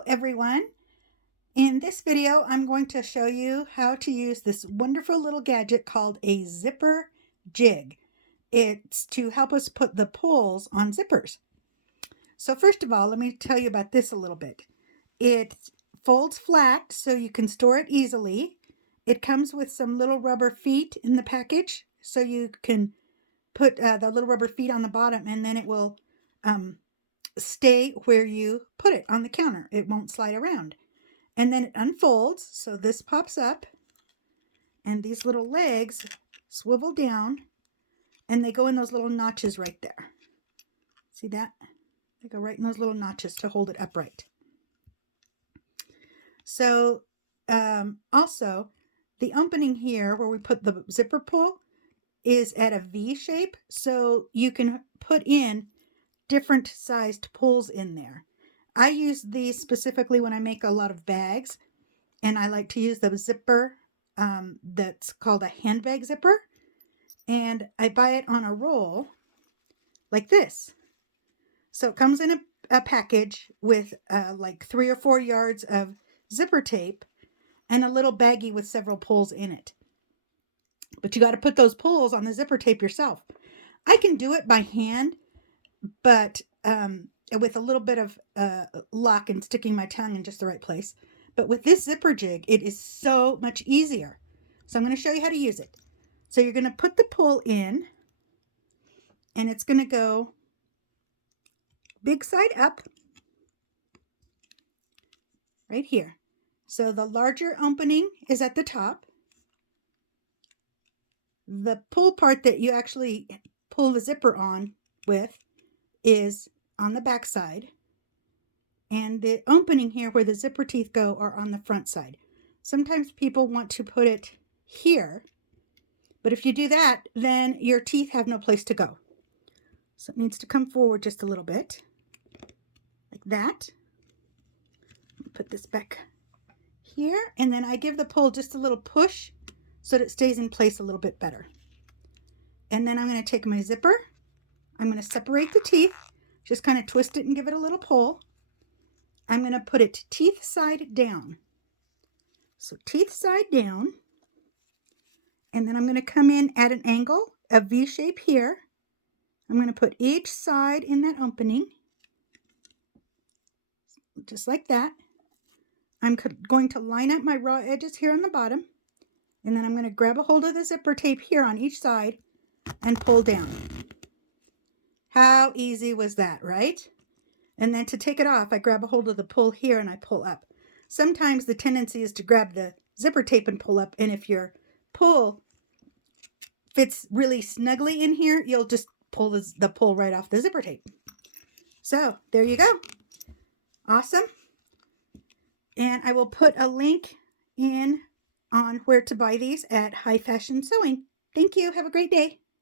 Hello everyone. In this video I'm going to show you how to use this wonderful little gadget called a zipper jig. It's to help us put the pulls on zippers. So first of all, let me tell you about this a little bit. It folds flat so you can store it easily. It comes with some little rubber feet in the package so you can put the little rubber feet on the bottom, and then it will stay where you put it on the counter. It won't slide around. And then it unfolds, so this pops up, and these little legs swivel down, and they go in those little notches right there. See that? They go right in those little notches to hold it upright. So also, the opening here where we put the zipper pull is at a V shape, so you can put in different sized pulls in there. I use these specifically when I make a lot of bags, and I like to use the zipper that's called a handbag zipper, and I buy it on a roll like this. So it comes in a package with like 3 or 4 yards of zipper tape and a little baggie with several pulls in it. But you got to put those pulls on the zipper tape yourself. I can do it by hand, but with a little bit of luck and sticking my tongue in just the right place. But with this zipper jig, it is so much easier. So I'm going to show you how to use it. So you're going to put the pull in, and it's going to go big side up right here. So the larger opening is at the top. The pull part that you actually pull the zipper on with is on the back side. And the opening here where the zipper teeth go are on the front side. Sometimes people want to put it here, but if you do that, then your teeth have no place to go. So it needs to come forward just a little bit, like that. Put this back here, and then I give the pull just a little push so that it stays in place a little bit better. And then I'm going to take my zipper, I'm going to separate the teeth, just kind of twist it and give it a little pull. I'm going to put it teeth side down. So teeth side down, and then I'm going to come in at an angle, a V shape here. I'm going to put each side in that opening, just like that. I'm going to line up my raw edges here on the bottom, and then I'm going to grab a hold of the zipper tape here on each side and pull down. How easy was that, right? And then to take it off, I grab a hold of the pull here and I pull up. Sometimes the tendency is to grab the zipper tape and pull up, and if your pull fits really snugly in here, you'll just pull the pull right off the zipper tape. So there you go. Awesome. And I will put a link in on where to buy these at High Fashion Sewing. Thank you. Have a great day.